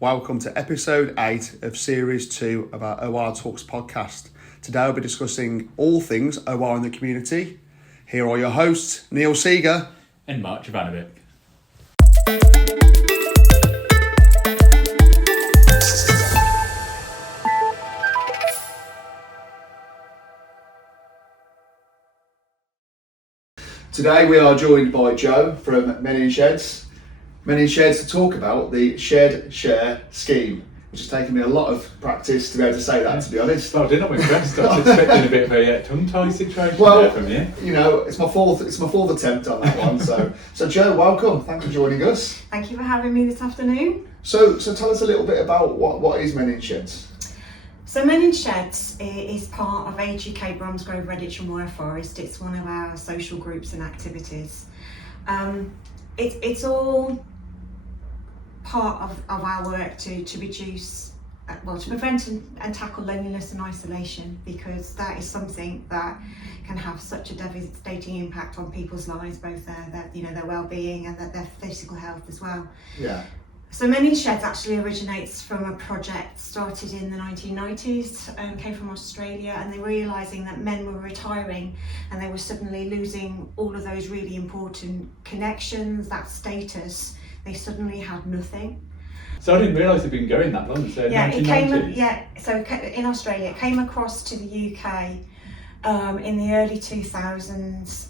Welcome to episode 8 of series 2 of our OR Talks podcast. Today we'll be discussing all things OR in the community. Here are your hosts, Neil Seeger and Mark Jovanovic. Today we are joined by Joe from Men in Sheds. Men in Sheds to talk about the Shed Share scheme, which has taken me a lot of practice to be able to say that, to be honest. Well, I'm impressed. I was expecting a bit of a tongue-tie situation there from you. You know, it's my fourth attempt on that one. So Joe, welcome. Thanks for joining us. Thank you for having me this afternoon. So tell us a little bit about what is Men in Sheds. So Men in Sheds is part of Age UK, Bromsgrove, Redditch and Wyre Forest. It's one of our social groups and activities. It's all part of our work to reduce, to prevent and tackle loneliness and isolation, because that is something that can have such a devastating impact on people's lives, both their well-being and their physical health as well. Yeah. So Men in Sheds actually originates from a project started in the 1990s, came from Australia, and they were realising that men were retiring and they were suddenly losing all of those really important connections, that status. They suddenly had nothing. So I didn't realise it'd been going that long. So yeah, 1990s. So in Australia, it came across to the UK in the early 2000s.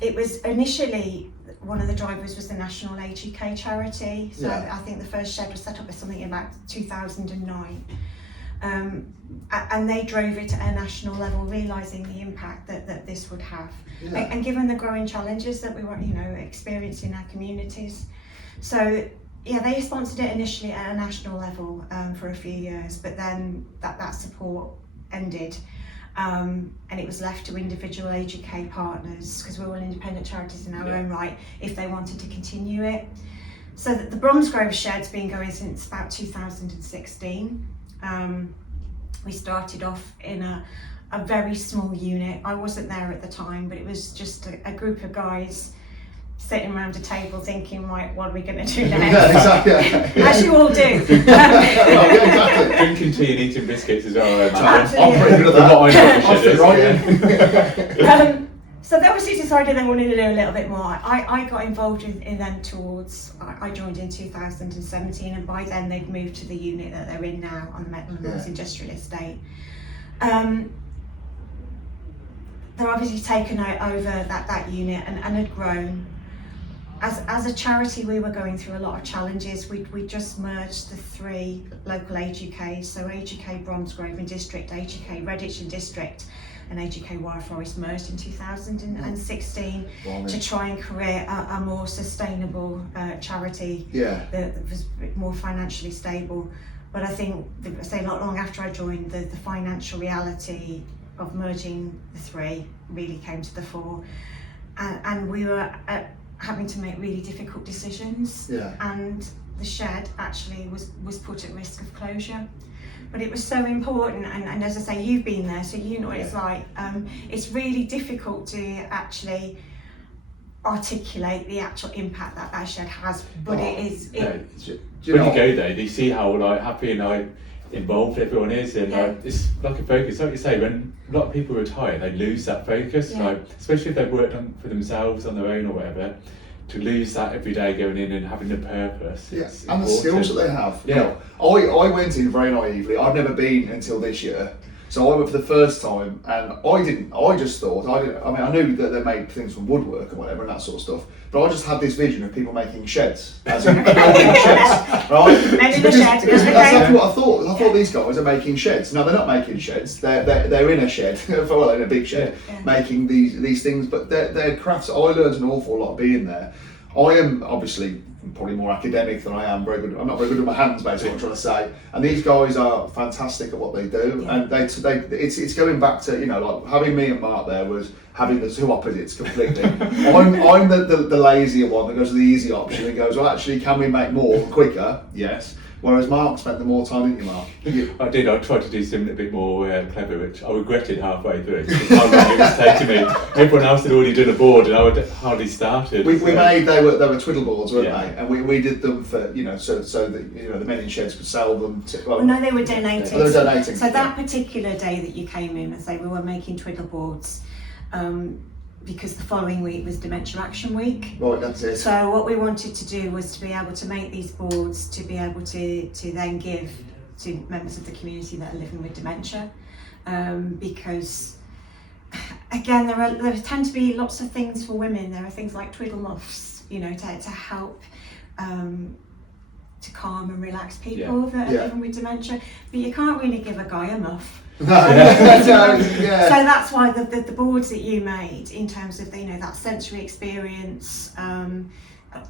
It was initially, one of the drivers was the National Age UK charity. So yeah. I think the first shed was set up as something in about 2009. And they drove it at a national level, realising the impact that this would have. Yeah. And given the growing challenges that we were experiencing in our communities. So yeah, they sponsored it initially at a national level for a few years, but then that support ended. And it was left to individual Age UK partners, because we're all independent charities in our own right, if they wanted to continue it. So the Bromsgrove Shed's been going since about 2016. We started off in a very small unit. I wasn't there at the time, but it was just a group of guys sitting around a table thinking, right, what are we going to do next? Yeah, exactly. As you all do. Exactly. Drinking tea and eating biscuits as well. Absolutely. I'm pretty good at What I know So they obviously decided they wanted to do a little bit more. I got involved in them towards, I joined in 2017, and by then they'd moved to the unit that they're in now on the Metal Mills Industrial Estate. They're obviously taken over that unit and had grown. As a charity, we were going through a lot of challenges. We just merged the 3 local Age UK, so Age UK Bromsgrove and District, Age UK Redditch and District, and Age UK Wyre Forest merged in 2016 to try and create a more sustainable charity that was more financially stable. But I think, not long after I joined, the financial reality of merging the 3 really came to the fore, and we were having to make really difficult decisions. And the shed actually was put at risk of closure. But it was so important, and as I say, you've been there, so you know what it's like. It's really difficult to actually articulate the actual impact that shed has, but it is. When you go there, you see how happy and involved everyone is, and it's like a focus. Like you say, when a lot of people retire, they lose that focus. Especially if they've worked for themselves on their own or whatever. To lose that every day, going in and having the purpose, and important. the skills that they have. I went in very naively. I'd never been until this year, so I went for the first time, and I just thought I knew that they made things from woodwork and whatever and that sort of stuff, but I just had this vision of people making sheds, as in building sheds, right? Made in a shed. That's exactly what I thought. I thought these guys are making sheds. No, they're not making sheds. They're in a shed, well, in a big shed, making these things. But they're crafts. I learned an awful lot being there. I am obviously probably more academic than I am very good. I'm not very good with my hands, basically, what I'm trying to say. And these guys are fantastic at what they do, and it's going back to like having me and Mark there was having the 2 opposites completely. I'm the lazier one that goes to the easy option and goes, well, actually, can we make more quicker? Yes. Whereas Mark spent the more time, didn't you, Mark? I did. I tried to do something a bit more clever, which I regretted halfway through. Because how long it was taking me. Everyone else had already done a board, and I had hardly started. We made they were twiddle boards, weren't Yeah. they? And we did them for so that the men in sheds could sell them. Well, no, they were donated. Oh, they were donating. So that particular day that you came in and say we were making twiddle boards, because the following week was Dementia Action Week. Right, that's it. So what we wanted to do was to be able to make these boards to be able to then give to members of the community that are living with dementia, because again there tend to be lots of things for women. There are things like twiddle muffs, to help to calm and relax people that are living with dementia, but you can't really give a guy a muff. No, yeah. So that's why the boards that you made in terms of that sensory experience,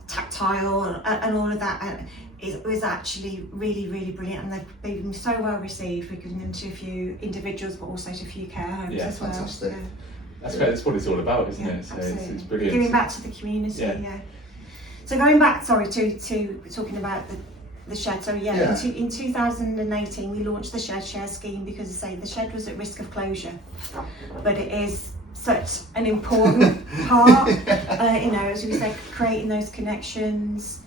tactile and all of that, it was actually really, really brilliant, and they've been so well received. We're giving them to a few individuals, but also to a few care homes as well. Fantastic. Yeah. That's what it's all about, isn't it? So it's brilliant. Giving back to the community. Yeah. So going back, to talking about the shed. So in 2018 we launched the Shed Share scheme because, as I say, the shed was at risk of closure, but it is such an important part. As we said, creating those connections,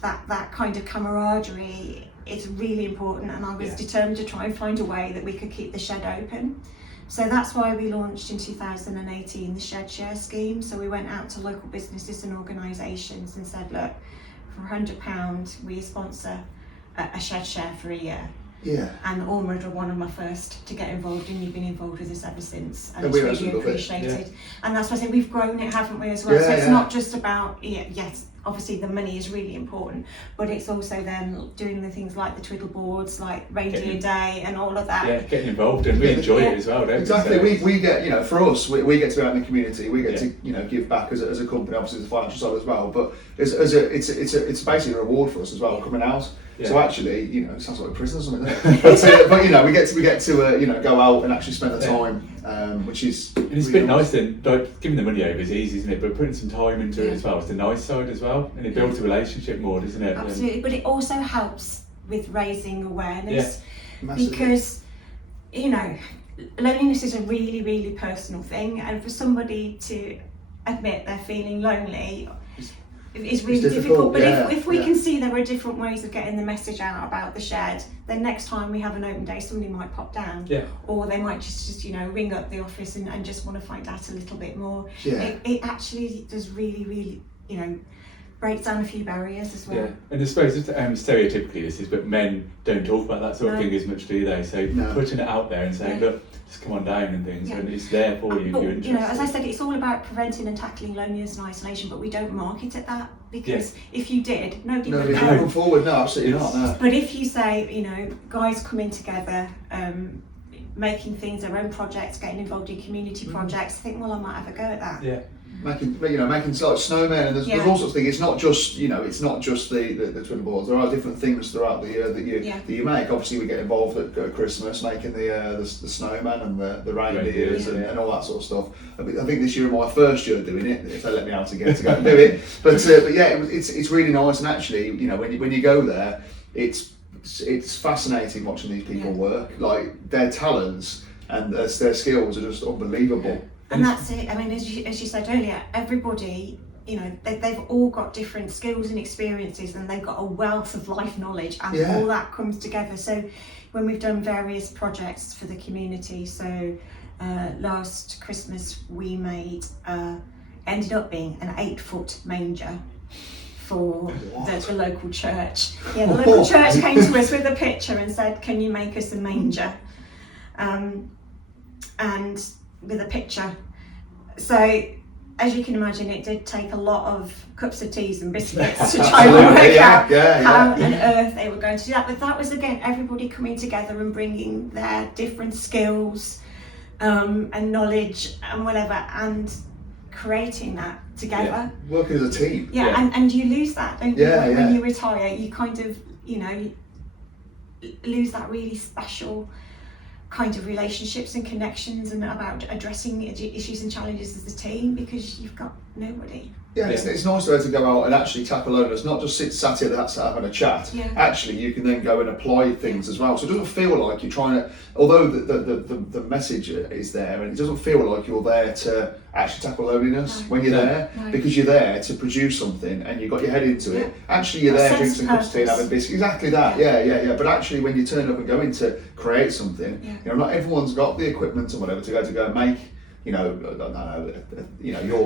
that kind of camaraderie is really important, and I was determined to try and find a way that we could keep the shed open. So that's why we launched in 2018 the Shed Share scheme. So we went out to local businesses and organisations and said, look, for £100 we sponsor a shed share for a year. Yeah. And Ormond are one of my first to get involved, and you've been involved with us ever since, and we it's really appreciated. Yeah. And that's why I say we've grown it, haven't we, as well? So it's not just about, yes, obviously the money is really important, but it's also then doing the things like the twiddle boards, like Reindeer Day and all of that. Yeah, getting involved, and we enjoy it as well, don't we? Exactly. We get, for us, we get to be out in the community. We get to, give back as a company, obviously the financial side as well. But it's basically a reward for us as well, coming out. Yeah. So actually, it sounds like a prison or something. But we get to go out and actually spend the time, which is. And it's really a bit nice then. Like, giving the money over is easy, isn't it? But putting some time into it as well, it's the nice side as well, and it builds a relationship more, doesn't it? Absolutely, but it also helps with raising awareness, Massively. because loneliness is a really, really personal thing, and for somebody to admit they're feeling lonely is really difficult. But if we can see there are different ways of getting the message out about the shed, then next time we have an open day, somebody might pop down, or they might just ring up the office and just want to find out a little bit more. It actually does really, really breaks down a few barriers as well. Yeah, and I suppose stereotypically this is, but men don't talk about that sort of thing as much, do they? So putting it out there and saying, look, just come on down and things, and it's there for you if you're interested. As I said, it's all about preventing and tackling loneliness and isolation, but we don't market it that, because if you did, nobody would know. come forward. No, absolutely not. No. But if you say, guys coming together, making things, their own projects, getting involved in community projects, I think, well, I might have a go at that. Yeah. Making like snowmen, and there's all sorts of things. It's not just the twin boards. There are different things throughout the year that you make. Obviously, we get involved at Christmas, making the snowman and the reindeers and all that sort of stuff. I think this year my first year doing it, if they let me out again to go and do it. But it's really nice, and actually, when you go there, it's fascinating watching these people work. Like, their talents and their skills are just unbelievable. And that's it. I mean, as you said earlier, everybody, they've all got different skills and experiences, and they've got a wealth of life knowledge, and all that comes together. So when we've done various projects for the community, so last Christmas we ended up being an 8-foot manger for the local church. Yeah, the local church came to us with a picture and said, can you make us a manger? And with a picture. So as you can imagine, it did take a lot of cups of teas and biscuits to try and work out how on earth they were going to do that. But that was, again, everybody coming together and bringing their different skills and knowledge and whatever, and creating that together. Working as a team. And you lose that, don't you? When you retire, you kind of, lose that really special kind of relationships and connections, and about addressing issues and challenges as a team, because you've got nobody. Yeah, it's nice though to go out and actually tackle owners, not just sat here that's having a chat. Yeah. Actually, you can then go and apply things as well. So it doesn't feel like you're trying to, although the message is there, and it doesn't feel like you're there to actually tackle loneliness when you're there, because you're there to produce something and you've got your head into it. Actually, you're there drinking some cups of tea and having biscuits. Exactly that. Yeah. But actually, when you turn up and go in to create something, you know, not everyone's got the equipment or whatever to go and make. You know,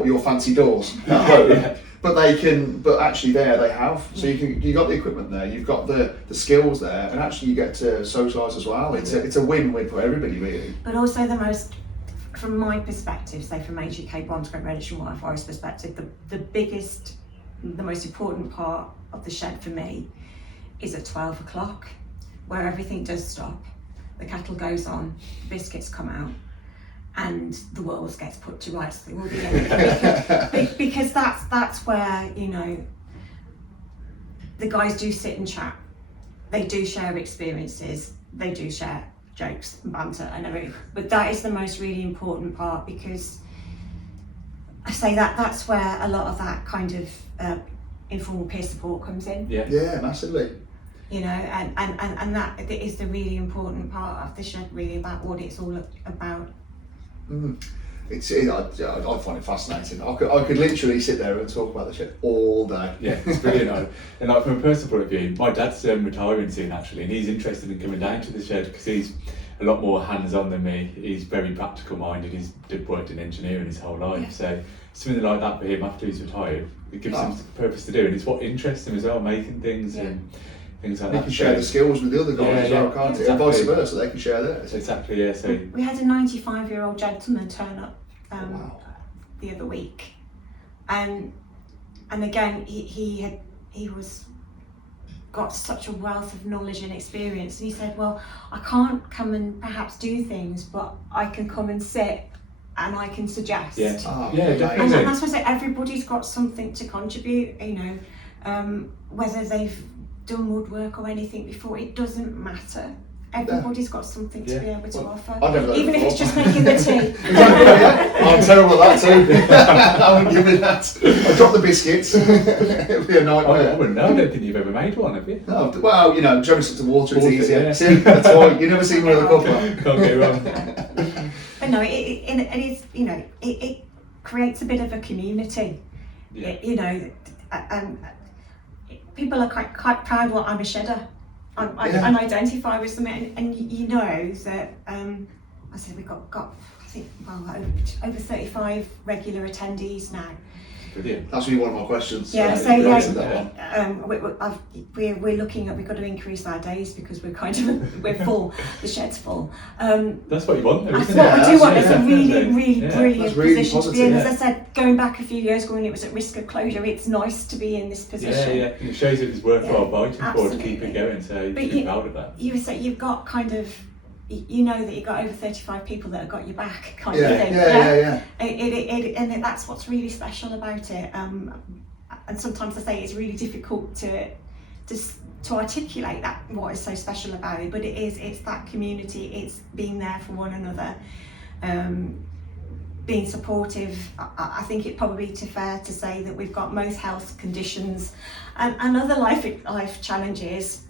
your fancy doors at home, but they can. But actually, there they have. So you got the equipment there, you've got the skills there, and actually you get to socialise as well. It's a win-win for everybody, really. But also the most, from my perspective, say from AGK Bromsgrove Reddish and White Forest perspective, the biggest, the most important part of the shed for me is at 12 o'clock, where everything does stop. The kettle goes on, the biscuits come out, and the world gets put to rights. Because that's where, you know, the guys do sit and chat. They do share experiences. They do share jokes and banter and everything. But that is the most really important part, because I say that's where a lot of that kind of informal peer support comes in. Yeah, massively. You know, and that is the really important part of the shed, really, about what it's all about. I find it fascinating. I could literally sit there and talk about the shed all day. Yeah, it's brilliant. And like, from a personal point of view, my dad's retiring soon actually, and he's interested in coming down to the shed because he's a lot more hands-on than me. He's very practical minded. He's worked in engineering his whole life, so something like that for him after he's retired, it gives him purpose to do, and it's what interests him as well, making things and things like that. You can share the skills with the other guys as well, can't it? And vice versa, they can share theirs. Exactly, yeah. So we had a 95-year-old gentleman turn up the other week, and again he was got such a wealth of knowledge and experience, and he said, well, I can't come and perhaps do things, but I can come and sit and I can suggest. Definitely. And that's why I say everybody's got something to contribute, you know, whether they've done woodwork or anything before, it doesn't matter. Everybody's got something to be able to offer, even if it's just making the tea. I'm terrible at that too. I wouldn't give me that. I drop the biscuits. It'd be a nightmare. I wouldn't know. I don't think you've ever made one, have you? No, well, you know, jumping into water, it's easier. Yeah. See, that's why you never see me with a cuppa. Can't go wrong. But no, it is, you know, it creates a bit of a community. You know, and people are quite proud. Well, I'm a shedder. I identify with something, and you know that I said we've got I think over 35 regular attendees now. Brilliant. That's really one of my questions. Yeah, we're looking at, we've got to increase our days because we're full. The shed's full. That's what you want, though, That's isn't what it? I do want. It's a really brilliant really position to be in. positive, As I said, going back a few years ago when it was at risk of closure, it's nice to be in this position. Yeah. And it shows that it's worthwhile fighting for to keep it going. So But you're proud of that. You would say you've got kind of, you know that you've got over 35 people that have got your back, kind of thing. Yeah. And that's what's really special about it. And sometimes I say it's really difficult to articulate that, what is so special about it. But it's that community. It's being there for one another, being supportive. I think it probably fair to say that we've got most health conditions and other life challenges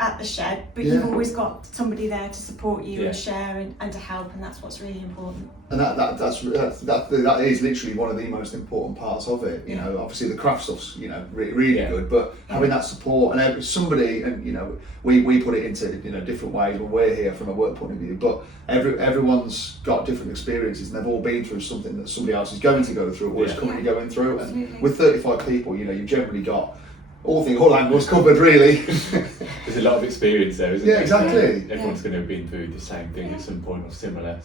at the shed, but you've always got somebody there to support you and share and to help, and that's what's really important. And that is literally one of the most important parts of it. You know, obviously the craft stuff's, you know, really good, but having that support and somebody, and you know, we put it into, you know, different ways when we're here from a work point of view, but everyone's got different experiences and they've all been through something that somebody else is going to go through or is currently going through. And with 35 people, you know, you've generally got all angles covered, really. There's a lot of experience there, isn't there? Yeah, exactly. So everyone's going to have been through the same thing at some point or similar.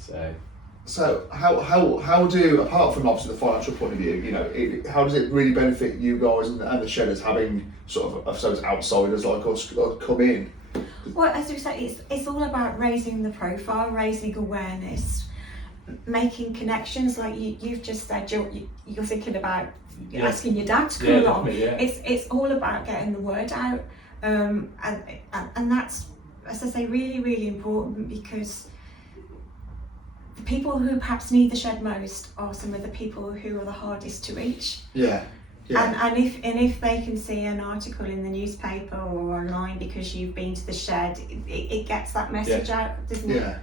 So how do, apart from obviously the financial point of view, you know, how does it really benefit you guys and the shedders having sort of, I suppose, outsiders like us come in? Well, as we say, it's all about raising the profile, raising awareness, making connections. Like you've just said, you're thinking about asking your dad to come along. It's all about getting the word out, and that's, as I say, really important, because the people who perhaps need the shed most are some of the people who are the hardest to reach. Yeah. And if they can see an article in the newspaper or online because you've been to the shed, it gets that message out, doesn't it? Yeah.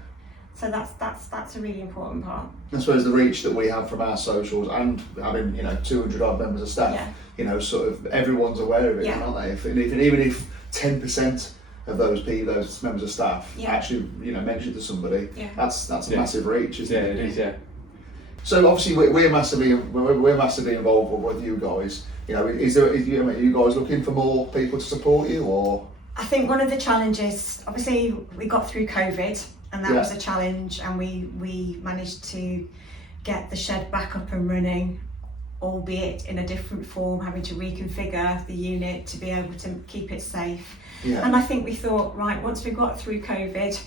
So that's a really important part. I suppose the reach that we have from our socials and having 200 odd members of staff, sort of everyone's aware of it, aren't they? Even if 10% of those members of staff actually mention it to somebody, that's a massive reach, isn't it? Yeah, it is. Yeah. So obviously we're massively involved with you guys. Are you guys looking for more people to support you, or? I think one of the challenges, obviously, we got through COVID, and that was a challenge, and we managed to get the shed back up and running, albeit in a different form, having to reconfigure the unit to be able to keep it safe. Yeah. And I think we thought, right, once we got through COVID,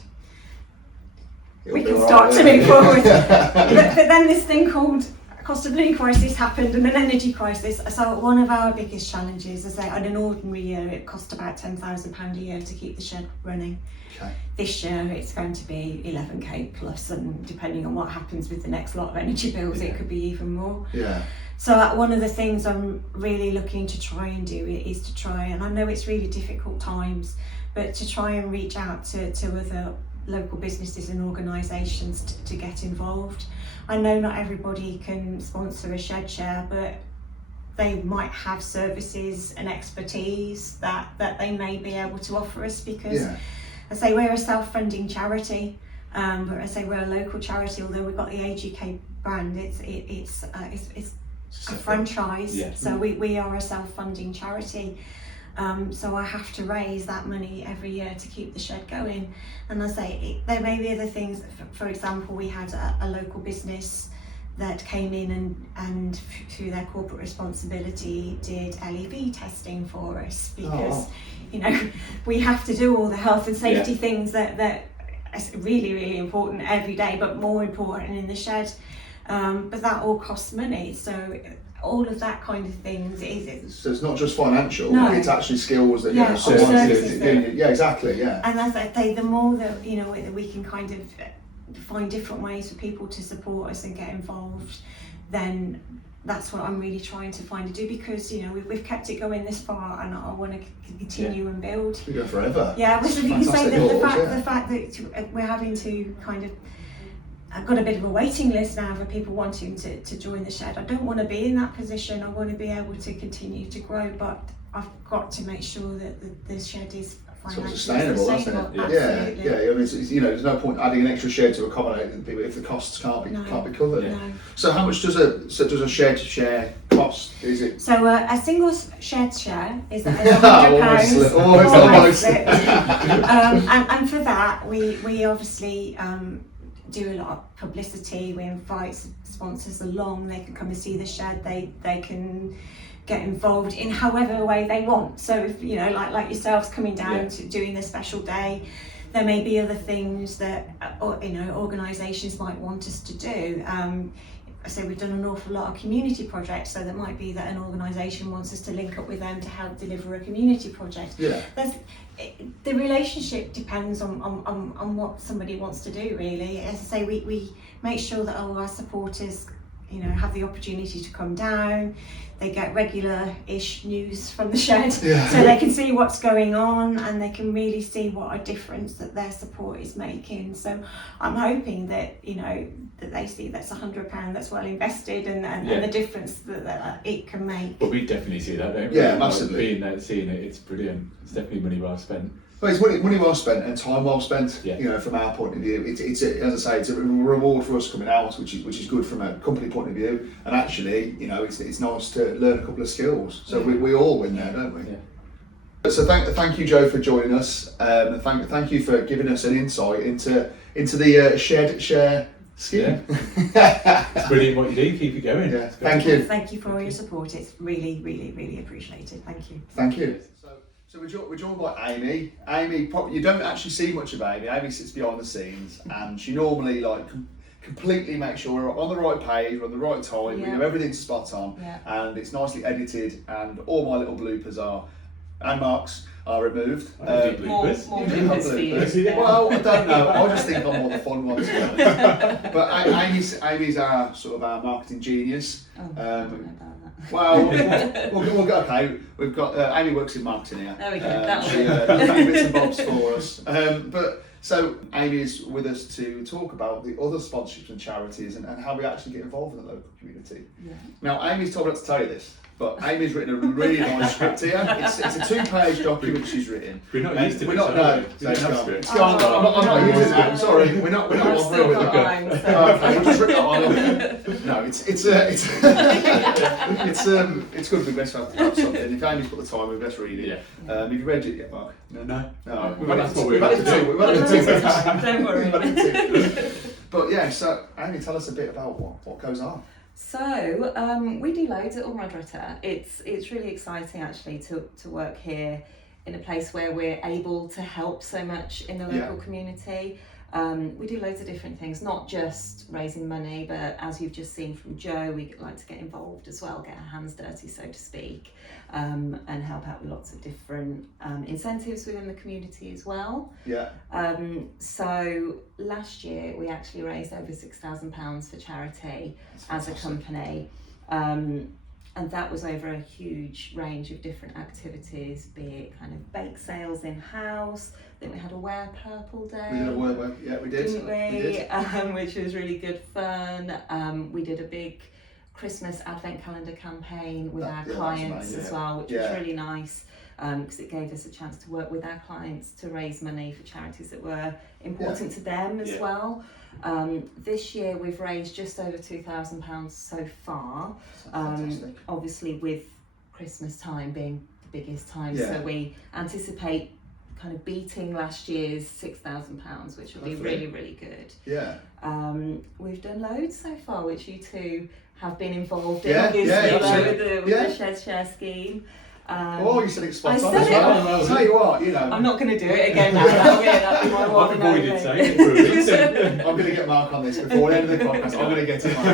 we It'll can be start to move forward. Yeah. But then this thing called cost of living crisis happened, and an energy crisis. So one of our biggest challenges is that in an ordinary year it cost about £10,000 a year to keep the shed running. Okay. This year it's going to be 11k plus, and depending on what happens with the next lot of energy bills, it could be even more. Yeah. So one of the things I'm really looking to try and do is to try, and I know it's really difficult times, but to try and reach out to other local businesses and organisations to get involved. I know not everybody can sponsor a shed share, but they might have services and expertise that they may be able to offer us, because I say we're a self-funding charity, but I say we're a local charity, although we've got the Age UK brand, it's a franchise, so we are a self-funding charity. So I have to raise that money every year to keep the shed going. And I say there may be other things. For example, we had a local business that came in and through their corporate responsibility did LEV testing for us, because we have to do all the health and safety things that are really, really important every day, but more important in the shed. But that all costs money. So all of that kind of things So it's not just financial, No. it's actually skills that services exactly. And as I say, the more that that we can kind of find different ways for people to support us and get involved, then that's what I'm really trying to find to do, because we've kept it going this far, and I want to continue and build. We go forever. Yeah, but you can say Fantastic that the fact that we're having to kind of, I've got a bit of a waiting list now for people wanting to join the shed. I don't want to be in that position. I want to be able to continue to grow, but I've got to make sure that the shed is financially sustainable, isn't it? Absolutely. Yeah. I mean, there's no point adding an extra shed to accommodate the people if the costs can't be covered. No. So how much does a shed share cost? Is it? So a single shed share is £100. Almost. And for that, we obviously do a lot of publicity. We invite sponsors along. They can come and see the shed. They can get involved in however way they want. So if like yourselves coming down to doing a special day, there may be other things that organisations might want us to do. I say we've done an awful lot of community projects, so there might be that an organisation wants us to link up with them to help deliver a community project. The relationship depends on what somebody wants to do, really. As I say, we make sure that all our supporters have the opportunity to come down. They get regular-ish news from the shed, so they can see what's going on, and they can really see what a difference that their support is making. So I'm hoping that that they see that's £100 that's well invested, and the difference that it can make. Well, we definitely see that, don't we? Yeah, massively. Being there, seeing it, it's brilliant. It's definitely money well spent. Well, it's money well spent and time well spent. From our point of view, it's as I say, it's a reward for us coming out, which is good from a company point of view. And actually, it's nice to learn a couple of skills. So we all win there, don't we? Yeah. So thank you, Joe, for joining us. And thank you for giving us an insight into the shed share scheme. Yeah. It's brilliant what you do. Keep it going. Yeah. Thank you. Thank you for all your support. It's really, really, really appreciated. Thank you. Thank you. So we're joined by Amy. Amy, you don't actually see much of Amy. Amy sits behind the scenes, and she normally completely makes sure we're on the right page, we're on the right time, we know everything's spot on, and it's nicely edited, and all my little bloopers and marks are removed. More bloopers for you. Well, I don't know. I just think I'm more the fun ones. But Amy's our marketing genius. Well, we'll go. Okay, we've got Amy works in marketing here. There we go, that'll She do. does many bits and bobs for us. But so Amy is with us to talk about the other sponsorships and charities and how we actually get involved in the local community. Yeah. Now, Amy's told us to tell you this, but Amy's written a really nice script here. It's a 2-page document she's written. We're not used to We're this, not. are No, we? so it's That's gone. good. It's gone. I'm not using that. I'm sorry. We're not I've on still with got it. mine, so. Okay, we'll just rip that on. No, it's good. We best have something. If Amy's got the time, we best read it. Have you read it yet, Mark? No. No. Well, We've had that's it what we've we're had about it to too. We've had it too. Don't worry. We've had it too. But yeah, so Amy, tell us a bit about what goes on. So we do loads at Umradretta. It's really exciting actually to work here in a place where we're able to help so much in the local community. We do loads of different things, not just raising money, but as you've just seen from Joe, we like to get involved as well, get our hands dirty, so to speak, and help out with lots of different incentives within the community as well. Yeah. So last year we actually raised over £6,000 for charity as a company. And that was over a huge range of different activities, be it kind of bake sales in-house. Then we had a Wear Purple Day. We did a word. Yeah, we did. Didn't we? We did. Which was really good fun. We did a big Christmas advent calendar campaign with our That was clients nice, as yeah. well, which Yeah. was really nice because it gave us a chance to work with our clients to raise money for charities that were important to them as well. This year we've raised just over £2,000 so far. Fantastic. Obviously with Christmas time being the biggest time, Yeah. so we anticipate kind of beating last year's £6,000, which will be Hopefully. really, really good. Yeah. We've done loads so far, which you two have been involved in, Yeah, obviously, yeah, with yeah. the Shed Share scheme. Oh, you said it spot I on said as it. well. Well, Tell you what, you know. I'm not going to do it again now, that'll be my one I've and avoided only. saying it for a reason. I'm going to get Mark on this before the end of the podcast. I'm going to get him on.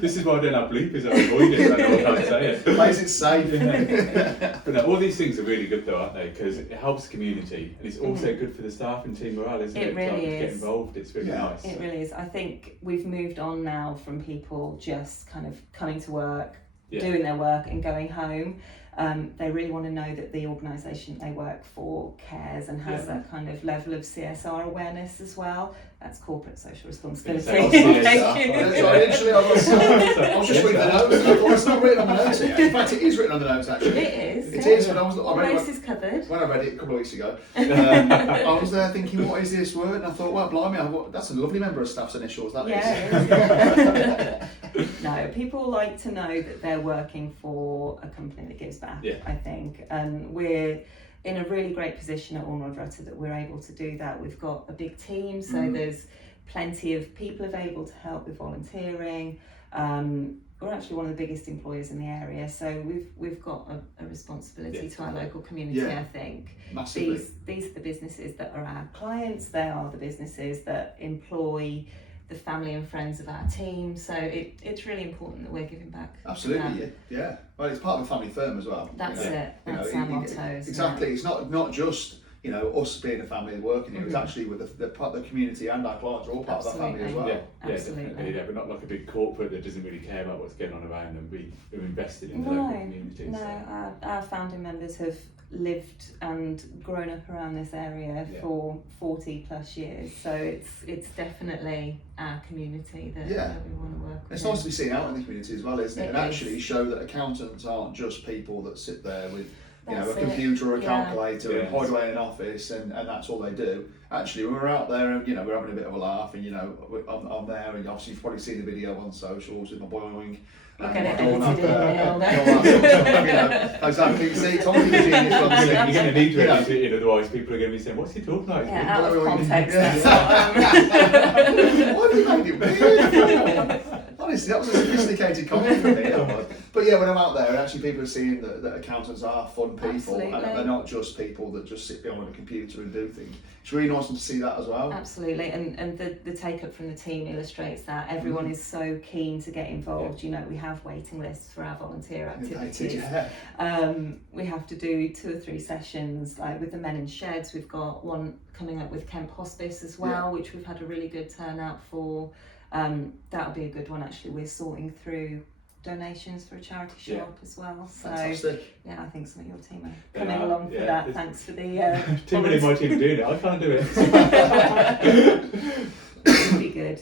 This is why I don't have bloopers. I avoid it. I know I can't say it. Plays it safe. But no, all these things are really good though, aren't they? Because it helps the community and it's also good for the staff and team morale, isn't it? It really Like, to get is. involved, it's really Yeah. nice. It really is. I think we've moved on now from people just kind of coming to work, doing their work and going home. They really want to know that the organisation they work for cares and has that kind of level of CSR awareness as well. That's corporate social responsibility. It's So CSR. I was just reading the notes. I thought it's not written on the notes here. In fact, it is written on the notes actually. It is. It yeah. is. When I read Base is covered. when I read it a couple of weeks ago, I was there thinking, what is this word? And I thought, well, blimey, that's a lovely member of staff's initials. That is. Yeah. No, people like to know that they're working for a company that gives back, Yeah. I think. And we're in a really great position at Umradretta that we're able to do that. We've got a big team, so there's plenty of people available to help with volunteering. We're actually one of the biggest employers in the area, so we've got a responsibility to our local community, Yeah. I think. Massively. These are the businesses that are our clients, they are the businesses that employ the family and friends of our team, so it's really important that we're giving back. Absolutely, yeah. Well, it's part of a family firm as well. That's you know. it. You know, That's our motto. isn't it? Exactly. It's not just us being a family and working here. It's actually with the part of the community and our clients are all part of that family as well. Yeah, Absolutely. definitely. Yeah, we're not like a big corporate that doesn't really care about what's going on around them. We're invested in the local community. No, So. our founding members have lived and grown up around this area for 40 plus years, so it's definitely our community that we want to work with. It's nice to be seen out in the community as well, isn't it? It And is. actually show that accountants aren't just people that sit there with a That's it. computer or a Yeah. calculator and Yes. hide away in an office and that's all they do. Actually, when we're out there and we're having a bit of a laugh and I'm there and obviously you've probably seen the video on socials with my boing. Look and at my it door edited knocker, in, all that sort of stuff, Exactly. See, Tom's a genius. You're going to need to You know. edit it in, otherwise people are going to be saying, what's he talking about? Yeah, out of Yeah. context. Yeah. That's Why have you made it weird? Honestly, that was a sophisticated comment from me. That was. But yeah, when I'm out there, and actually people are seeing that accountants are fun people, Absolutely. and they're not just people that just sit behind a computer and do things. It's really nice to see that as well. Absolutely, and the take up from the team illustrates that. Everyone is so keen to get involved. You know, we have waiting lists for our volunteer activities. Yeah. We have to do 2 or 3 sessions, like with the Men in Sheds. We've got one coming up with Kemp Hospice as well, which we've had a really good turnout for. That'll be a good one actually. We're sorting through donations for a charity Yeah. shop as well. So Fantastic. yeah, I think some of your team are They coming are, along for yeah. that. There's Thanks for the Too many of my team doing it. I can't do it. It'll be good.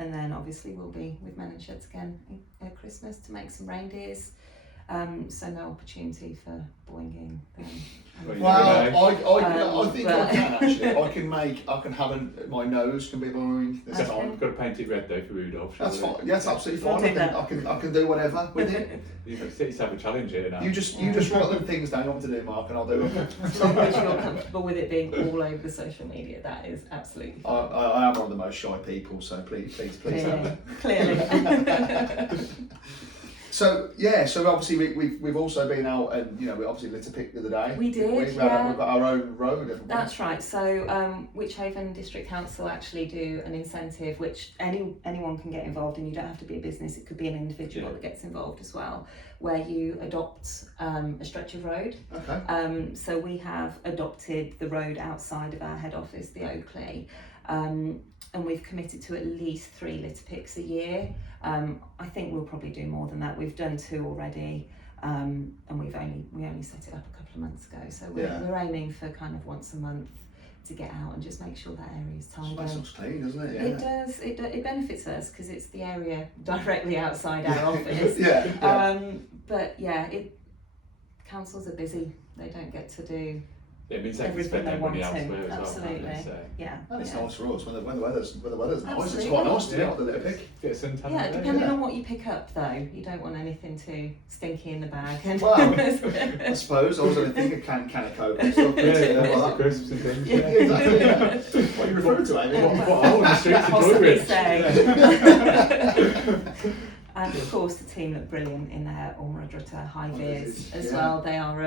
And then obviously we'll be with Men and Sheds again at Christmas to make some reindeers. So no opportunity for boinging them. Well, you Well, never know. I think I but- can actually. I can have my nose can be boring this Okay. time. I've got to paint it red though for Rudolph. That's surely. fine. Yes, absolutely We'll fine. do that. I can do whatever with it. You set yourself a challenge here now. You just write them things down you want me to do, Mark, and I'll do them. As long as you're comfortable with it being all over the social media, that is absolutely I fine. am one of the most shy people, so please help me. Clearly. So yeah, so obviously we've also been out and we obviously lit a pic the other day. We did, We've yeah. got our own road, haven't we? That's right. So Wychhaven District Council actually do an incentive which anyone can get involved in. You don't have to be a business, it could be an individual Yeah. that gets involved as well, where you adopt a stretch of road. Okay. So we have adopted the road outside of our head office, the Oakley, and we've committed to at least 3 litter picks a year. I think we'll probably do more than that. We've done 2 already, and we only set it up a couple of months ago. So we're aiming for kind of once a month to get out and just make sure that area is tidy. Space looks clean, doesn't it? It does. It benefits us because it's the area directly outside our office. yeah. But yeah, councils are busy. They don't get to do. It means they can Everything spend they their money want to, elsewhere as well. absolutely. can't they? So Yeah. And it's yeah. nice for us when the weather's nice. It's Absolutely. quite nice to be Yeah. out the little pic. Get a suntan. Yeah, there, depending yeah. on what you pick up though, you don't want anything too stinky in the bag. And Well, I suppose I was only thinking can of Coke and stuff. Yeah, yeah, well, lots of that- crisps and things. yeah, exactly. Yeah. What are you referring to, Amy? What hole in the streets of Possibly Droitwich? say. And of course the team look brilliant in their Ormrodrutta high vis as Yeah. well. They are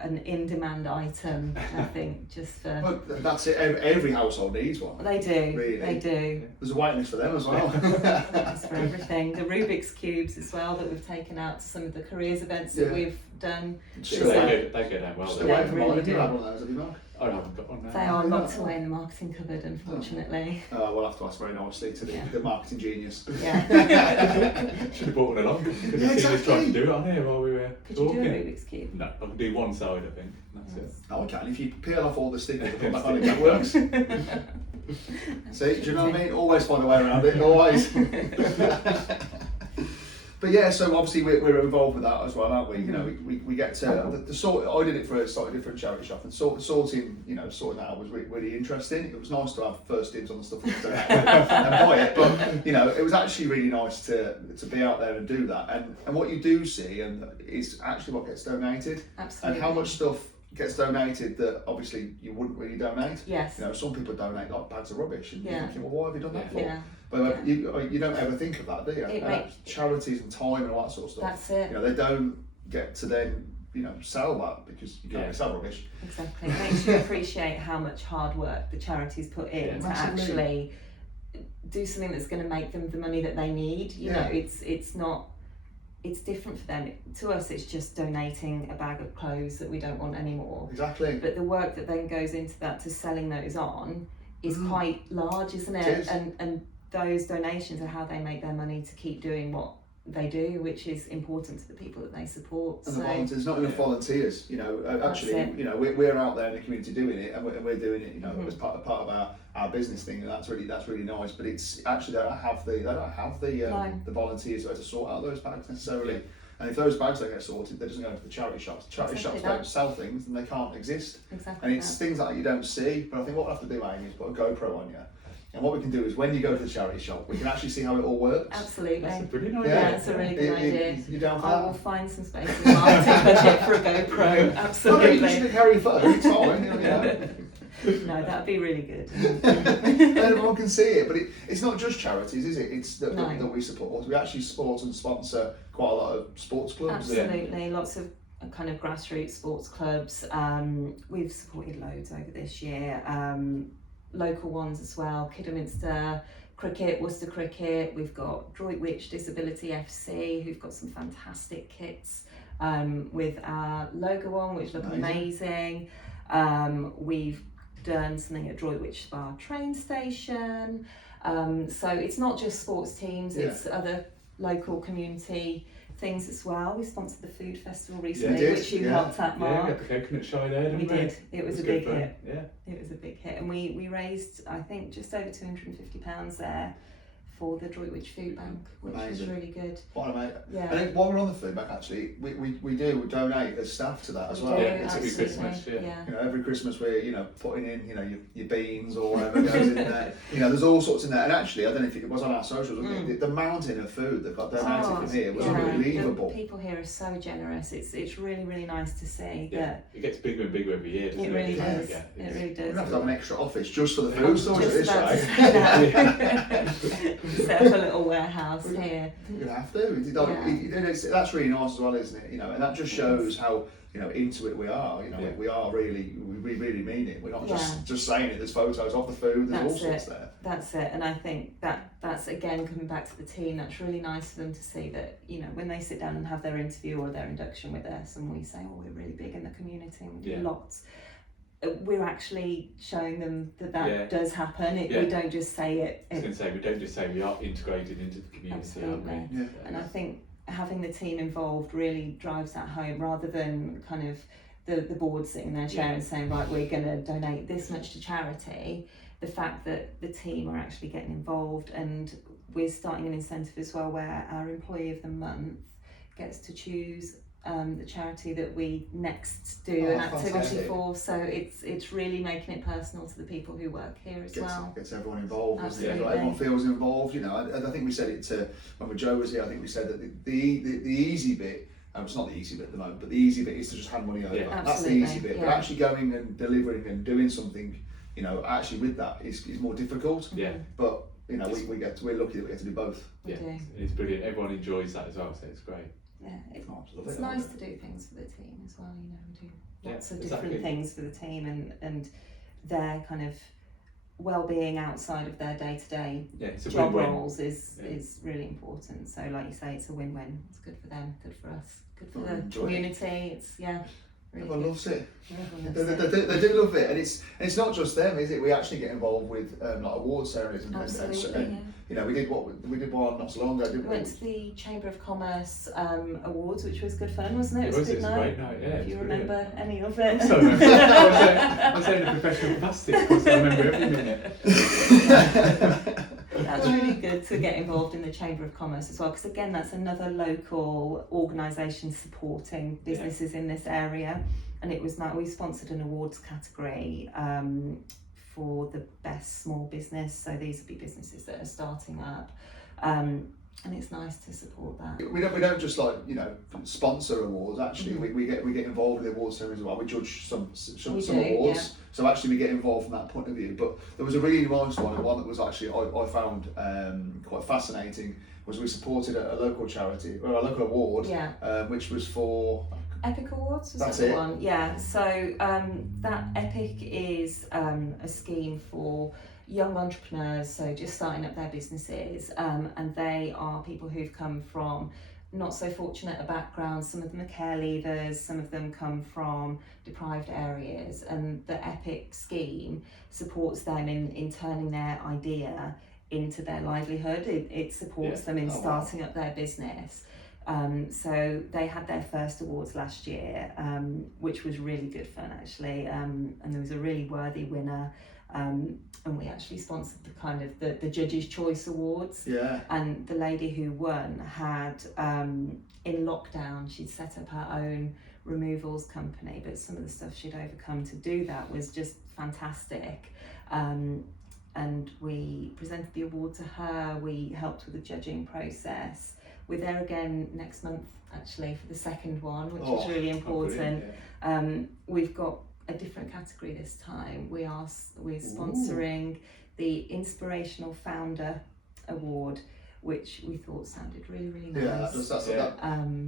an in-demand item, I think, just for... Well, that's it. Every household needs one. They do, Really? they do. There's a waiting list for them as well. It's for everything. The Rubik's Cubes as well that we've taken out to some of the careers events that Yeah. we've done. Still Yeah. waiting. They go down well. Still though. waiting for really mine. Have you do. had one of those, have you, Mark? I haven't got one now. They are Yeah. locked away in the marketing cupboard, unfortunately. We'll have to ask very nicely to Yeah. the marketing genius. Yeah. Should have brought one along. Could Yeah, have seen us exactly. trying to do it on here while we were Could you talking. do a Rubik's Cube? No, I can do one side, I think. That's it. No, I can. If you peel off all the stickers and put back on it, that works. See, do you know what I mean? Always find a way around it, always. But yeah, so obviously we're involved with that as well, aren't we? You know, we get to the sort. I did it for a slightly different charity shop, and sorting that out was really interesting. It was nice to have first dibs on the stuff and buy it, but it was actually really nice to be out there and do that. And what you do see is actually what gets donated, Absolutely. and how much stuff gets donated that obviously you wouldn't really donate. Yes. Some people donate like bags of rubbish, and you're Yeah. thinking, well, why have you done that for? Yeah. But you don't ever think of that, do you? It makes- Charities and time and all that sort of stuff. That's it. They don't get to then sell that because you can't Yeah. sell rubbish. Exactly. It makes you appreciate how much hard work the charities put in Yeah. to Massively. actually do something that's going to make them the money that they need. You Yeah. know, it's not. It's different for them. To us, it's just donating a bag of clothes that we don't want anymore. Exactly. But the work that then goes into that to selling those on is quite large, isn't it? It is. And those donations are how they make their money to keep doing what they do, which is important to the people that they support. And So the volunteers, not enough volunteers. Actually, it. we're out there in the community doing it, and we're doing it, Mhm. as part of our business thing, and that's really nice. But it's actually they don't have the No. volunteers to sort out those bags necessarily. And if those bags don't get sorted, they doesn't go into the charity shops. Charity Exactly shops don't that. sell things, and they can't exist. exactly. And it's things like that you don't see. But I think what we'll have to do, Amy, is put a GoPro on you. And what we can do is when you go to the charity shop, we can actually see how it all works. Absolutely. That's a brilliant Yeah. idea. Yeah, it's a really good idea. You down for I will that? find some space in the marketing budget for a GoPro. No, you Absolutely. just carry your phone. It's fine. No, that'd be really good. And everyone can see it, but it's not just charities, is it? It's that No. we support. We actually support and sponsor quite a lot of sports clubs. Absolutely, lots of kind of grassroots sports clubs. We've supported loads over this year. Local ones as well, Kidderminster Cricket, Worcester Cricket. We've got Droitwich Disability FC, who've got some fantastic kits with our logo on, which look amazing. We've done something at Droitwich Spa train station. So it's not just sports teams, it's other local community things as well. We sponsored the food festival We recently, did, which you yeah. helped at, Yeah, we Mark. had the coconut shy there, didn't We we? did. It was a good big fun. hit. Yeah. It was a big hit, and we raised, I think, just over £250 there for the Droitwich Food Bank, which was Amazing. really good. What a mate. Yeah. And while we're on the food bank, actually, we do donate as staff to that as We well. do, Yeah, it's every absolutely. Christmas, yeah. You know, every Christmas we're, you know, putting in, you know, your beans or whatever goes in there. You know, there's all sorts in there. And actually, I don't know if it was on our socials, wasn't it? The mountain of food that got donated from here was unbelievable. The people here are so generous. It's really, really nice to see Yeah. that. It gets bigger and bigger every year. It really doesn't does. Yeah, It really We're does. going to have to have an extra office just for the food storage at this Just about to rate. say that. Set up a little warehouse here. You're going to have to. That's really nice as well, isn't it? You know, and that just shows how, you know, into it we are. You know, Yeah. we are really, we really mean it. We're not Yeah. just saying it. There's photos of the food. There's all That's sorts it. there. That's it, and I think that's again coming back to the team. That's really nice for them to see that, you know, when they sit down and have their interview or their induction with us, and we say, oh, we're really big in the community and we do Yeah. lots. We're actually showing them that Yeah. does happen. Yeah. We don't just say it. I was going to say, we don't just say we are integrated into the community, aren't we? Absolutely. Yeah. And I think having the team involved really drives that home, rather than kind of the board sitting in their chair Yeah. and saying, right, we're going to donate this much to charity. The fact that the team are actually getting involved, and we're starting an incentive as well where our employee of the month gets to choose the charity that we next do an activity fantastic. for. So it's really making it personal to the people who work here as well. Gets everyone involved. Doesn't it? Absolutely. Everyone feels involved. You know, and I think we said it to when Joe was here. I think we said that the easy bit. It's not the easy bit at the moment, but the easy bit is to just hand money over. Yeah. That's the Absolutely, easy bit. But yeah. actually going and delivering and doing something, you know, actually with that is more difficult. Yeah. But you know, we're lucky that we get to do both. We Yeah, do. it's brilliant. Everyone enjoys that as well, so it's great. Yeah, Absolutely. it's nice to do things for the team as well. You know, we do Yeah, lots of exactly. different things for the team, and their kind of well-being outside of their day-to-day Yeah, it's a job win-win. roles Yeah. is really important. So, like you say, it's a win-win. It's good for them, good for us, good for Everyone the enjoy it. community. It's really Everyone good. loves it. Everyone They, loves they, it. they do love it, and it's not just them, is it? We actually get involved with like award ceremonies Absolutely, yeah. you know, we did one not so long ago, We didn't we? went to the Chamber of Commerce awards, which was good fun, wasn't it? It was, a good it's a great night, yeah. Do you it's brilliant. remember any of it? So, I was saying a professional capacity, because I remember every minute. That's really good to get involved in the Chamber of Commerce as well, because again, that's another local organisation supporting businesses in this area. And it was like we sponsored an awards category for the best small business. So these would be businesses that are starting up, and it's nice to support that. We don't just like, you know, sponsor awards. Actually, we get involved in the awards ceremonies as well. We judge some We some do, awards. yeah. So actually, we get involved from that point of view. But there was a really nice one, and one that was actually I found quite fascinating. Was we supported a local charity or a local award, Yeah. which was for. Epic Awards was That's that the it. one? Yeah. So that Epic is a scheme for young entrepreneurs, so just starting up their businesses, and they are people who've come from not so fortunate a background. Some of them are care leavers, some of them come from deprived areas, and the Epic scheme supports them in turning their idea into their livelihood. It supports them in Oh, wow. starting up their business. So they had their first awards last year, which was really good fun actually, and there was a really worthy winner, and we actually sponsored the kind of the Judges' Choice Awards. Yeah. And the lady who won had, in lockdown, she'd set up her own removals company, but some of the stuff she'd overcome to do that was just fantastic. And we presented the award to her, we helped with the judging process. We're there again next month actually for the second one, which is really important. We've got a different category this time. We're sponsoring the Inspirational Founder Award, which we thought sounded really, really nice. Yeah,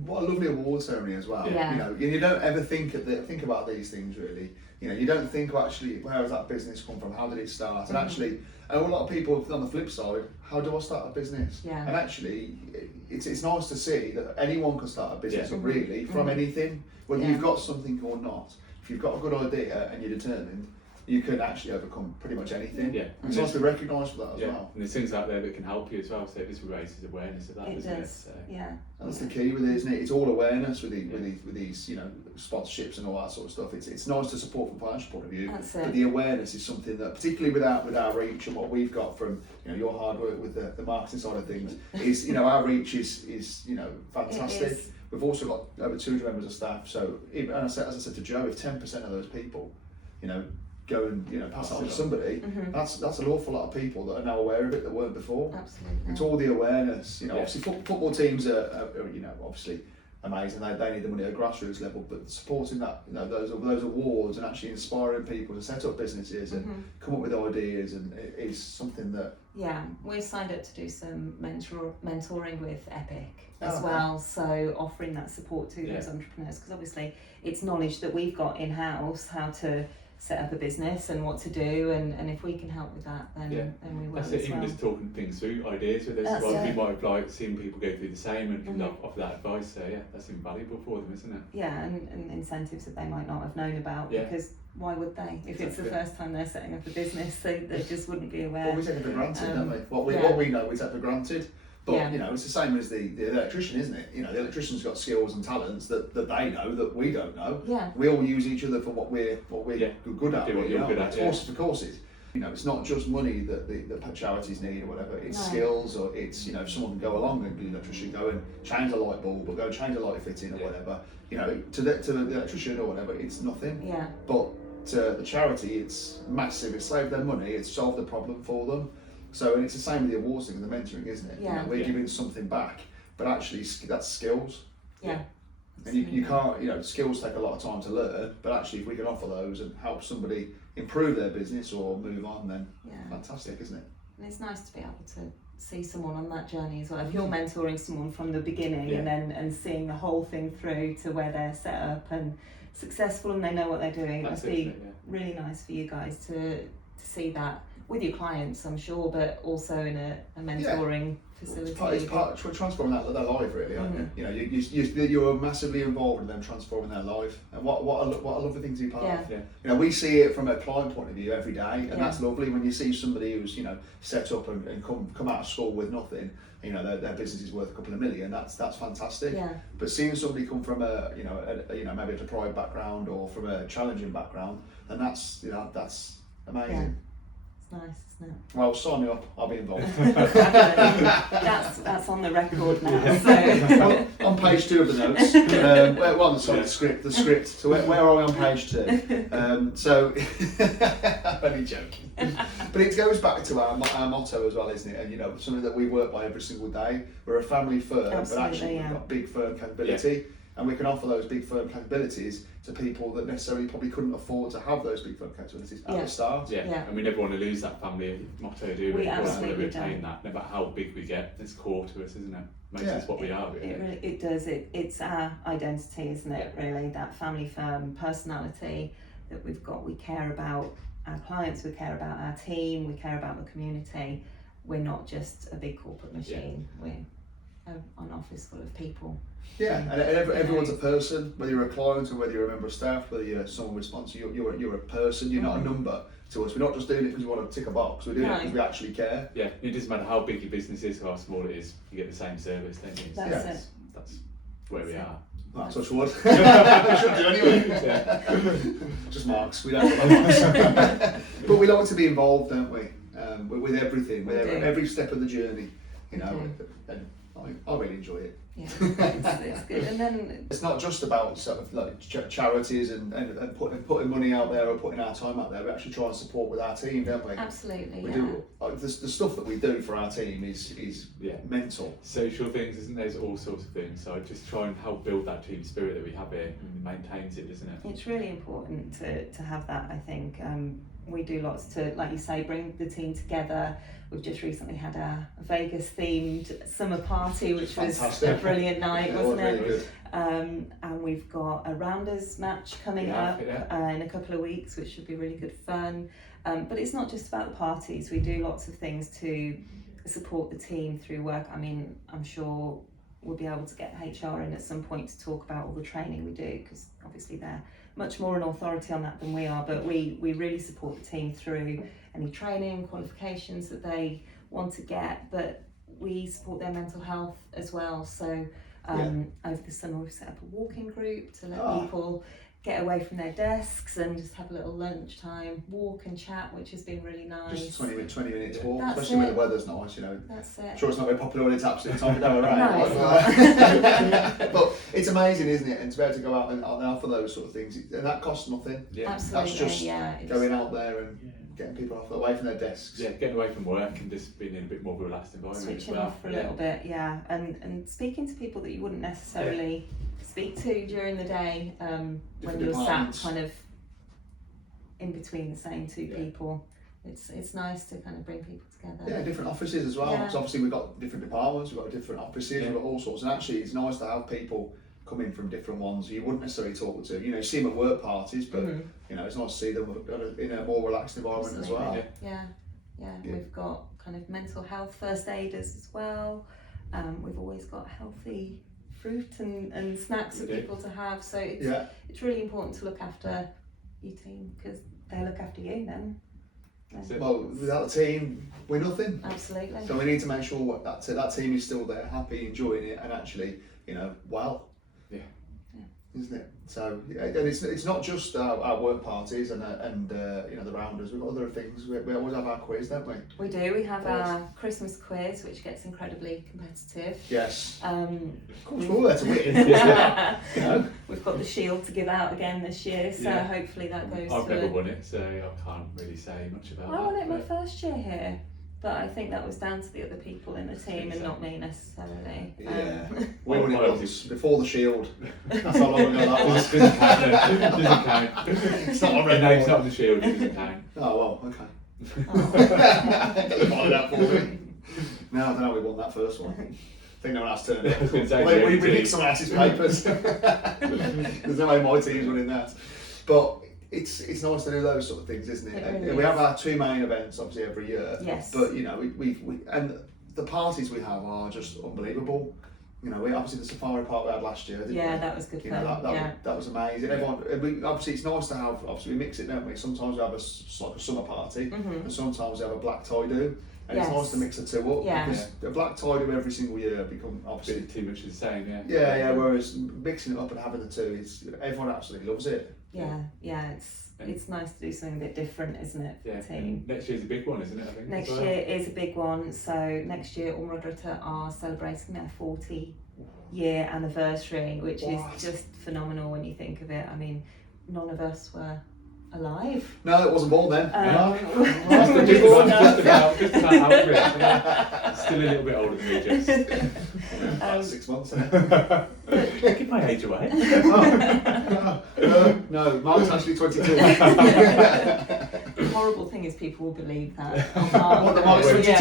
what a lovely award ceremony as well. Yeah. You know, you don't ever think about these things really. You know, you don't think, well, actually, where has that business come from? How did it start? And actually, and a lot of people on the flip side, how do I start a business? Yeah. And actually, it's nice to see that anyone can start a business really from anything, whether Yeah. you've got something or not. If you've got a good idea and you're determined, you can actually overcome pretty much anything. Yeah. It's nice to be recognised for that as Yeah, well. and there's things out there that can help you as well, so it just raises awareness of that, It doesn't does. it? So, Yeah. That's the key with it, isn't it? It's all awareness with these, you know, sponsorships and all that sort of stuff. It's nice to support from a financial point of view, That's but it. the awareness is something that, particularly with our reach and what we've got from, you know, your hard work with the marketing side of things, is, you know, our reach is you know, fantastic. It is. We've also got over 200 members of staff. So, and as I said to Joe, if 10% of those people, you know, go and, you know, pass it on to somebody, that's an awful lot of people that are now aware of it that weren't before. Absolutely. It's all the awareness, you know. Yeah. Obviously, football teams are, you know, obviously amazing. They need the money at a grassroots level, but supporting that, you know, those awards and actually inspiring people to set up businesses and come up with ideas, and it is something that. Yeah, we've signed up to do some mentoring with Epic as Oh, well, so offering that support to those entrepreneurs, because obviously it's knowledge that we've got in-house, how to set up a business and what to do, and if we can help with that, then we will. That's as it, even well. just talking things through, ideas with us. That's Well, it. we might have like seen people go through the same and can offer that advice, so yeah, that's invaluable for them, isn't it? Yeah, and incentives that they might not have known about, because why would they? If it's the first time they're setting up a business, they just wouldn't be aware. Well, we take it for granted, don't we? What we know, we take for granted. But you know, it's the same as the electrician, isn't it? You know, the electrician's got skills and talents that they know that we don't know. Yeah. We all use each other for what we're good at. Do what you're good at, Courses for courses. You know, it's not just money that the charities need or whatever. It's skills, or it's, you know, if someone can go along and be an electrician, go and change a light bulb or go change a light fitting or whatever. You know, to the electrician or whatever, it's nothing. Yeah. But to the charity, it's massive. It's saved their money. It's solved the problem for them. So, and it's the same with the awards thing and the mentoring, isn't it? Yeah. You know, we're giving something back, but actually that's skills. Yeah. And you can't, you know, skills take a lot of time to learn, but actually if we can offer those and help somebody improve their business or move on, then fantastic, isn't it? And it's nice to be able to see someone on that journey as well. If you're mentoring someone from the beginning and seeing the whole thing through to where they're set up and successful and they know what they're doing, it must be really nice for you guys to see that with your clients, I'm sure, but also in a mentoring facility. It's part transforming their life, really, aren't you? You know, you're massively involved in them transforming their life, and what a lovely thing to be part of. Yeah. You know, we see it from a client point of view every day, and that's lovely when you see somebody who's, you know, set up and come out of school with nothing. You know, their business is worth a couple of million. That's fantastic. Yeah. But seeing somebody come from a maybe a deprived background or from a challenging background, and that's amazing. Yeah. It's nice, isn't it? Well, sign me up. I'll be involved. That's on the record now. So. On page 2 of the notes. The script. So where are we on page 2? So, I'm only joking. But it goes back to our motto as well, isn't it? And, you know, something that we work by every single day. We're a family firm, but actually we've got big firm capability. And we can offer those big firm capabilities to people that necessarily probably couldn't afford to have those big firm capabilities at the start. And we never want to lose that family motto, do we? We want to absolutely retain that, no matter how big we get. It's core to us, isn't it? Makes us what we are, really. It does. It's our identity, isn't it? Really, that family firm personality that we've got. We care about our clients. We care about our team. We care about the community. We're not just a big corporate machine. We're an office full of people. Yeah, and everyone's a person, whether you're a client or whether you're a member of staff, whether you're someone with sponsor, you're a person. You're not a number to us. We're not just doing it because we want to tick a box. We're doing it because we actually care. Yeah, it doesn't matter how big your business is or how small it is. You get the same service, don't you? That's where we are. That's such a word. We should do anyway. Just marks. We don't put marks. But we like to be involved, don't we? With everything, with every step of the journey. You know, and I really enjoy it. Yeah, it's good. And then it's not just about sort of like charities and putting money out there or putting our time out there. We actually try and support with our team, don't we? Absolutely. We do. The stuff that we do for our team is mental. Social things, isn't there? There's all sorts of things. So I just try and help build that team spirit that we have here and maintains it, isn't it? It's really important to have that. I think we do lots to, like you say, bring the team together. We've just recently had a Vegas themed summer party, which was a brilliant night, wasn't it? Really good. And we've got a Rounders match coming up in a couple of weeks, which should be really good fun. But it's not just about the parties. We do lots of things to support the team through work. I mean, I'm sure we'll be able to get HR in at some point to talk about all the training we do, because obviously they're much more an authority on that than we are, but we really support the team through any training, qualifications that they want to get, but we support their mental health as well. So over the summer we've set up a walking group to let people get away from their desks and just have a little lunchtime walk and chat, which has been really nice. Just 20 minutes walk, That's especially when it. the weather's nice, you know. That's it. I'm sure it's not very popular when it's absolutely time to go around. No, it's But it's amazing, isn't it? And to be able to go out and offer those sort of things, and that costs nothing. Yeah. Absolutely, That's just it's going out there and getting people away from their desks. Yeah, getting away from work and just being in a bit more of a relaxed environment switching as well. off for a little bit, and speaking to people that you wouldn't necessarily speak to during the day, when Different you're sat departments. kind of in between the same two Yeah. people. It's nice to kind of bring people together. Yeah, different offices as well. Yeah. Because obviously we've got different departments, we've got different offices, Yeah. we've got all sorts. And actually, it's nice to have people come in from different ones you wouldn't necessarily talk to. You know, you see them at work parties, but you know, it's nice to see them in a more relaxed environment as well. Absolutely. Yeah. We've got kind of mental health first aiders as well. We've always got healthy fruit and snacks for We do. people to have. So it's Yeah. it's really important to look after your team because they look after you then. Well, without the team, we're nothing. Absolutely. So we need to make sure that team is still there, happy, enjoying it, and actually, you know, well. Yeah. Isn't it? So, and it's not just our work parties and you know, the rounders. We've got other things. We always have our quiz, don't we? We do. We have our Christmas quiz, which gets incredibly competitive. Yes. Of course, we're all there to win. You know? We've got the shield to give out again this year, so Yeah. hopefully that goes I've to never won it, so I can't really say much about I that. won it my but- first year here, but I think that was down to the other people in the team and not me necessarily. Yeah. Um, We won it Well, once before the Shield. That's how long ago that was. Doesn't count then. Doesn't count. It's not on The name's record. not on the shield, it doesn't count. Oh well, okay. Oh. Find out for me. No, I don't know. We won that first one. I think no one else turned it. I was gonna say, Well, the we only nicked team. someone else's papers. There's no way my team's winning that. But it's nice to do those sort of things, isn't it? It really And we is. have our two main events obviously every year. Yes. But you know, we and the parties we have are just unbelievable. You know, we obviously the safari park we had last year. Didn't Yeah, we? that was good You know, fun. that was amazing. Everyone, we, obviously, it's nice to have. Obviously, we mix it, don't we? Sometimes we have like a summer party, and sometimes we have a black tie do. And it's Yes. nice to mix the two up Yeah. because a black tie do every single year become A obviously. bit too much of the same, yeah. Yeah. Whereas mixing it up and having the two, everyone absolutely loves it. Yeah. It's nice to do something a bit different, isn't it, for Yeah. the team? Next year's a big one, isn't it? I think. Next as well. year is a big one. So next year, Umradrutta are celebrating their 40-year anniversary, which What? is just phenomenal when you think of it. I mean, none of us were alive. No, it wasn't born then. Just We're about, born just now. about, just about out for it. Yeah. Still a little bit older than me, just. About 6 months. Isn't it? Give my age away. No, Mark's actually 22. The horrible thing is people will believe that. What, the Mark's 22?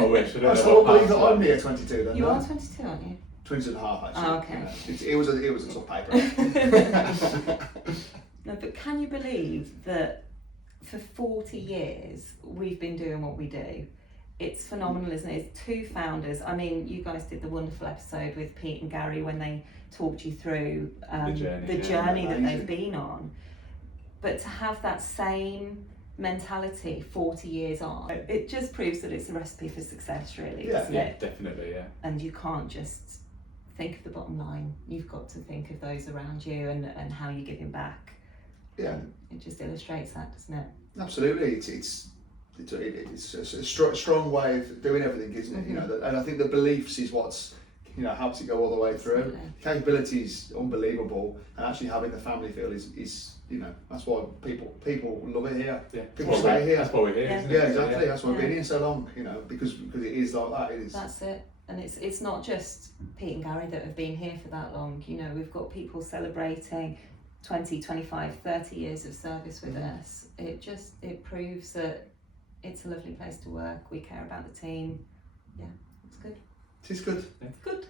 I wish. I don't I know still what believe that path's I'm near 22 then. You no? are 22, aren't you? 22 and a half actually. Oh, okay. Yeah. It was a tough paper. No, but can you believe that for 40 years we've been doing what we do? It's phenomenal, isn't it? It's two founders. I mean, you guys did the wonderful episode with Pete and Gary when they talked you through the journey that they've been on. But to have that same mentality 40 years on, it just proves that it's a recipe for success, really, doesn't Yeah, it? definitely, yeah. And you can't just think of the bottom line. You've got to think of those around you and how you're giving back. Yeah. It just illustrates that, doesn't it? Absolutely, it's a strong way of doing everything, isn't it? You know, and I think the beliefs is what's helps it go all the way through. Absolutely. Capability is unbelievable, and actually having the family feel is that's why people love it here. Yeah. People stay here. That's why we're here, Yeah. isn't Yeah, it? exactly. That's why we've been Yeah. here so long. Because it is like that. It is. That's it. And it's not just Pete and Gary that have been here for that long. We've got people celebrating 20, 25, 30 years of service with us. It proves that it's a lovely place to work. We care about the team. Yeah, it's good. It is good. It's good.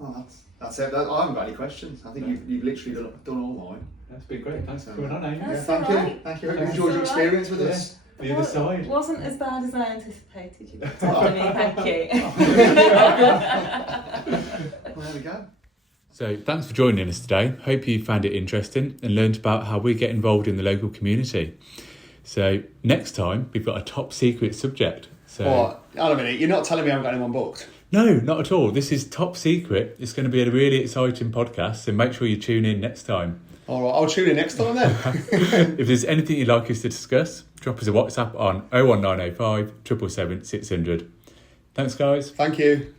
Oh, that's it. I haven't got any questions. I think you've literally done all mine. That's been great. Thanks for coming on, Amy. That's Thank all you. right. Thank you. Hope you That's enjoyed your all right. experience with us. The other side. Wasn't as bad as I anticipated. You definitely, thank you. Well, there we go. So thanks for joining us today. Hope you found it interesting and learned about how we get involved in the local community. So next time we've got a top secret subject. So What? Hold a minute, you're not telling me I haven't got anyone booked? no, not at all. This is top secret. It's going to be a really exciting podcast, so make sure you tune in next time. All right, I'll tune in next time then. If there's anything you'd like us to discuss, drop us a WhatsApp on 01905 777 600. Thanks, guys. Thank you.